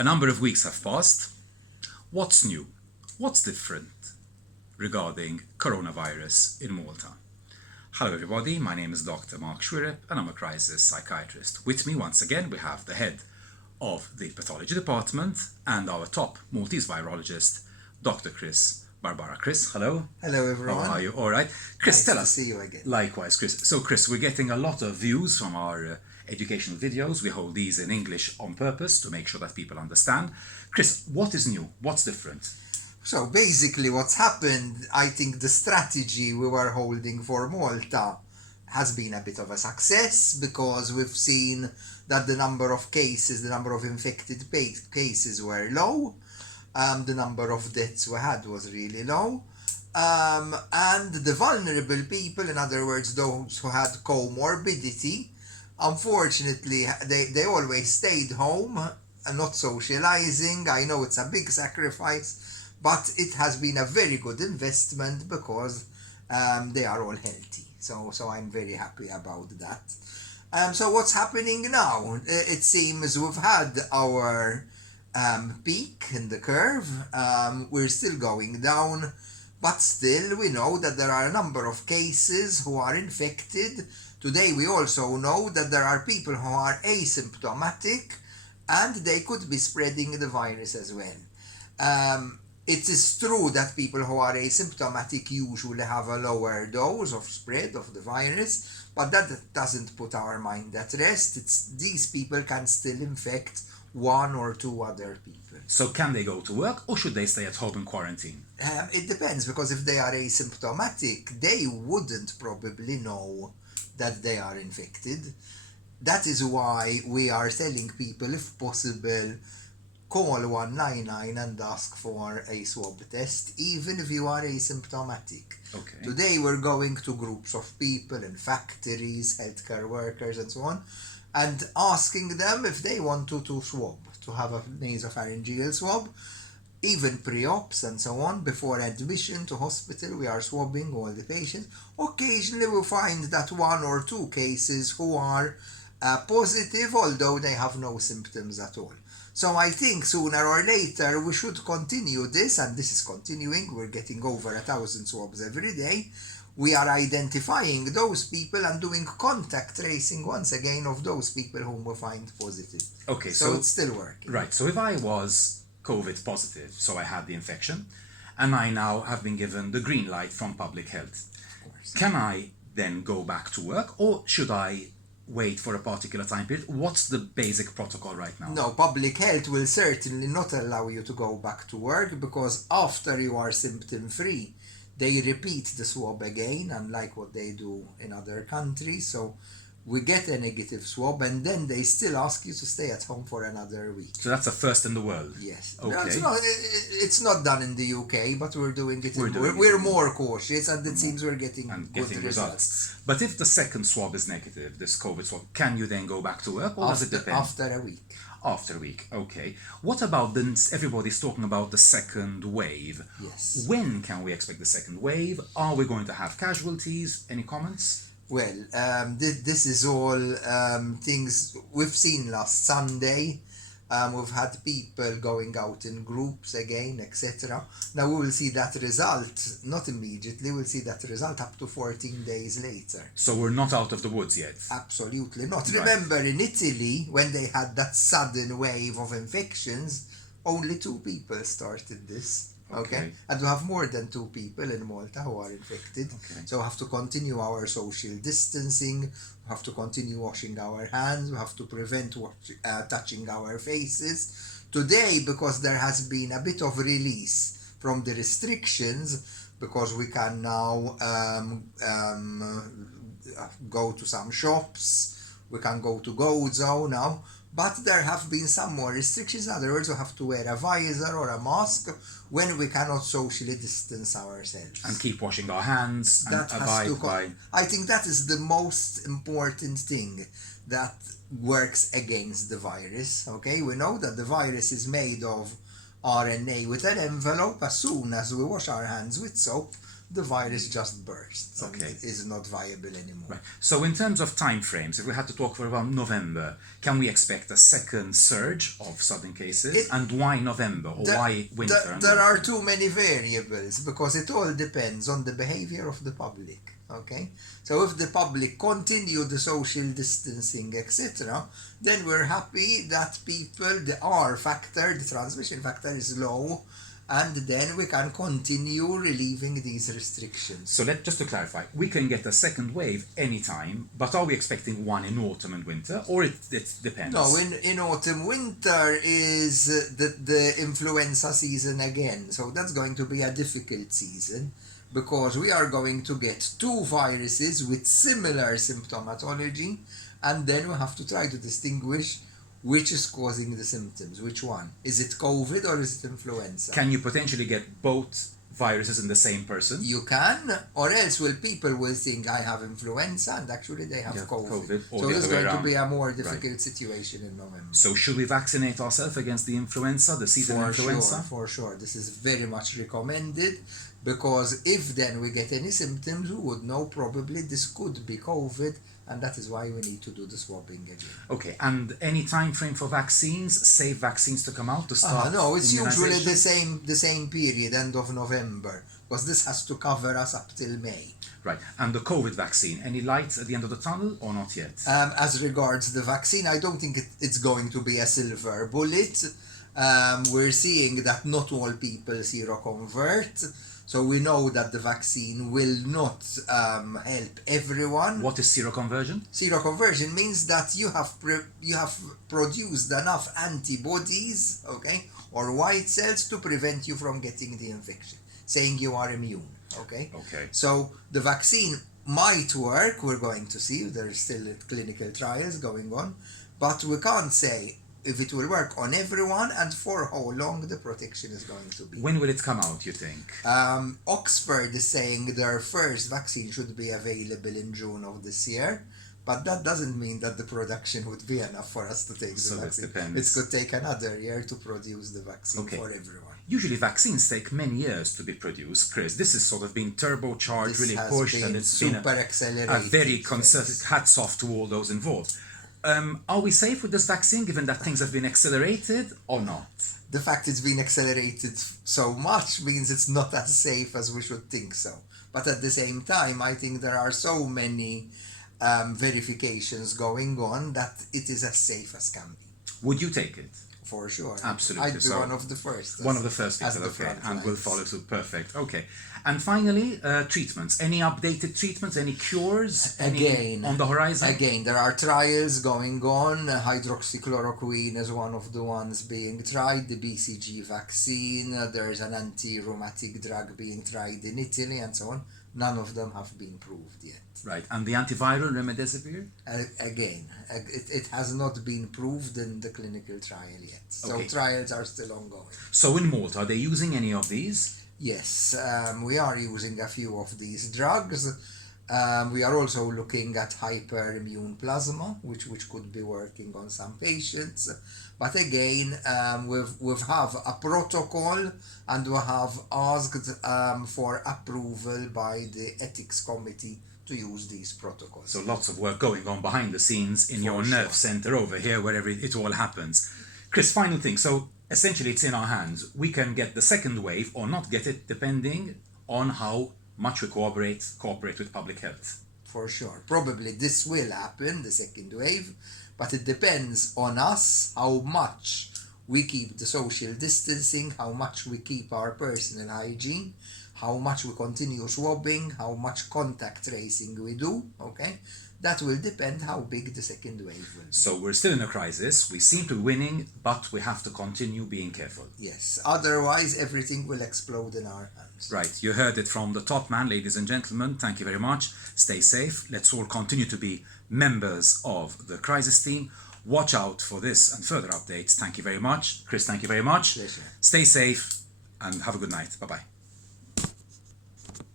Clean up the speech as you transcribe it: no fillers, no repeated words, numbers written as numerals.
A number of weeks have passed. What's new? What's different regarding coronavirus in Malta? Hello everybody, my name is Dr.Mark Xuereb and I'm a crisis psychiatrist. With me once again we have the head of the pathology department and our top Maltese virologist, Dr. Chris Barbara. Chris, hello. Hello everyone. How are you? All right. Chris, Nice tell to us. see you again. Likewise, Chris. So Chris, we're getting a lot of views from our educational videos. We hold these in English on purpose to make sure that people understand. Chris, what is new? What's different? So basically what's happened, I think the strategy we were holding for Malta has been a bit of a success because we've seen that the number of cases, the number of infected cases were low. The number of deaths we had was really low. And the vulnerable people, in other words, those who had comorbidity, unfortunately, they always stayed home and not socializing. I know it's a big sacrifice, but it has been a very good investment because they are all healthy. So I'm very happy about that. So what's happening now? It seems we've had our peak in the curve. We're still going down, but still we know that there are a number of cases who are infected. Today we also know that there are people who are asymptomatic and they could be spreading the virus as well. It is true that people who are asymptomatic usually have a lower dose of spread of the virus, but that doesn't put our mind at rest. These people can still infect one or two other people. So can they go to work or should they stay at home in quarantine? It depends, because if they are asymptomatic, they wouldn't probably know that they are infected. That is why we are telling people, if possible, call 199 and ask for a swab test, even if you are asymptomatic. Okay. Today we're going to groups of people in factories, healthcare workers and so on, and asking them if they want to swab, to have a nasopharyngeal swab, even pre-ops and so on. Before admission to hospital, we are swabbing all the patients. Occasionally we find that one or two cases who are positive, although they have no symptoms at all. So I think sooner or later we should continue this, and this is continuing. We're getting over 1,000 swabs every day. We are identifying those people and doing contact tracing once again of those people whom we find positive. Okay, so it's still working. Right, so if I was COVID positive, so I had the infection, and I now have been given the green light from public health, Of course. can I then go back to work or should I wait for a particular time period? What's the basic protocol right now? No, public health will certainly not allow you to go back to work, because after you are symptom free, they repeat the swab again, unlike what they do in other countries. So we get a negative swab and then they still ask you to stay at home for another week. So that's a first in the world? Yes. Okay. No, it's not done in the UK, but we're doing it. We're more cautious, and it seems we're getting good results. But if the second swab is negative, this COVID swab, can you then go back to work, or does it depend? After a week. After a week, okay. What about everybody's talking about the second wave? Yes. When can we expect the second wave? Are we going to have casualties? Any comments? Well, this is all things we've seen last Sunday. We've had people going out in groups again, etc. Now we will see that result, not immediately, we'll see that result up to 14 days later. So we're not out of the woods yet? Absolutely not. Right. Remember, in Italy, when they had that sudden wave of infections, only 2 people started this. Okay. And we have more than 2 people in Malta who are infected. Okay. So we have to continue our social distancing, we have to continue washing our hands, we have to prevent touching our faces. Today, because there has been a bit of release from the restrictions, because we can now go to some shops, we can go to Gozo now, but there have been some more restrictions. In other words, we have to wear a visor or a mask when we cannot socially distance ourselves. And keep washing our hands and abide by... I think that is the most important thing that works against the virus. Okay, we know that the virus is made of RNA with an envelope. As soon as we wash our hands with soap, the virus just bursts and Okay. is not viable anymore. Right. So in terms of time frames, if we had to talk for about November, can we expect a second surge of sudden cases? And why November or why winter? There are too many variables because it all depends on the behavior of the public. Okay, so if the public continue the social distancing, etc., then we're happy that the R factor, the transmission factor, is low, and then we can continue relieving these restrictions. So just to clarify, we can get a second wave anytime, but are we expecting one in autumn and winter, or it depends? No, in autumn, winter is the influenza season again, so that's going to be a difficult season, because we are going to get two viruses with similar symptomatology, and then we have to try to distinguish which is causing the symptoms, which one. Is it COVID or is it influenza? Can you potentially get both viruses in the same person? You can, or else people will think I have influenza and actually they have COVID. So there's going to be a more difficult situation in November. So should we vaccinate ourselves against the influenza, the seasonal influenza? For sure. This is very much recommended, because if then we get any symptoms, we would know probably this could be COVID, and that is why we need to do the swabbing again. Okay, and any time frame for vaccines, safe vaccines to come out to start? No, it's usually the same period, end of November, because this has to cover us up till May. Right, and the COVID vaccine, any light at the end of the tunnel or not yet? As regards the vaccine, I don't think it's going to be a silver bullet. We're seeing that not all people seroconvert. So we know that the vaccine will not help everyone. What is seroconversion? Seroconversion means that you have produced enough antibodies, okay, or white cells to prevent you from getting the infection, saying you are immune, okay? Okay. So the vaccine might work. We're going to see. There's still clinical trials going on, but we can't say if it will work on everyone and for how long the protection is going to be. When will it come out, you think? Oxford is saying their first vaccine should be available in June of this year, but that doesn't mean that the production would be enough for us to take the vaccine. It depends. It could take another year to produce the vaccine for everyone. Usually vaccines take many years to be produced, Chris. This has sort of been turbocharged, really pushed, and it's been accelerated. A very concerted, hats off to all those involved. Are we safe with this vaccine, given that things have been accelerated or not? The fact it's been accelerated so much means it's not as safe as we should think so. But at the same time, I think there are so many verifications going on that it is as safe as can be. Would you take it? For sure. Absolutely. I'd be one of the first. One of the first people, okay. And we'll follow suit. Perfect. Okay. And finally, treatments. Any updated treatments? Any cures? Again, on the horizon? Again, there are trials going on. Hydroxychloroquine is one of the ones being tried. The BCG vaccine. There's an anti-rheumatic drug being tried in Italy and so on. None of them have been proved yet. Right. And the antiviral remdesivir? Again, it has not been proved in the clinical trial yet. So trials are still ongoing. So in Malta, are they using any of these? Yes, we are using a few of these drugs. We are also looking at hyperimmune plasma, which could be working on some patients. But again, we've have a protocol, and we have asked for approval by the ethics committee to use these protocols. So lots of work going on behind the scenes in your nerve center over here, wherever it all happens. Chris, final thing. So essentially it's in our hands. We can get the second wave or not get it, depending on how much we cooperate with public health. For sure. Probably this will happen, the second wave, but it depends on us how much we keep the social distancing, how much we keep our personal hygiene, how much we continue swabbing, how much contact tracing we do, okay? That will depend how big the second wave will be. So we're still in a crisis, we seem to be winning, but we have to continue being careful. Yes, otherwise everything will explode in our hands. Right, you heard it from the top man, ladies and gentlemen. Thank you very much. Stay safe. Let's all continue to be members of the crisis team. Watch out for this and further updates. Thank you very much. Chris, thank you very much. Pleasure. Stay safe and have a good night. Bye-bye.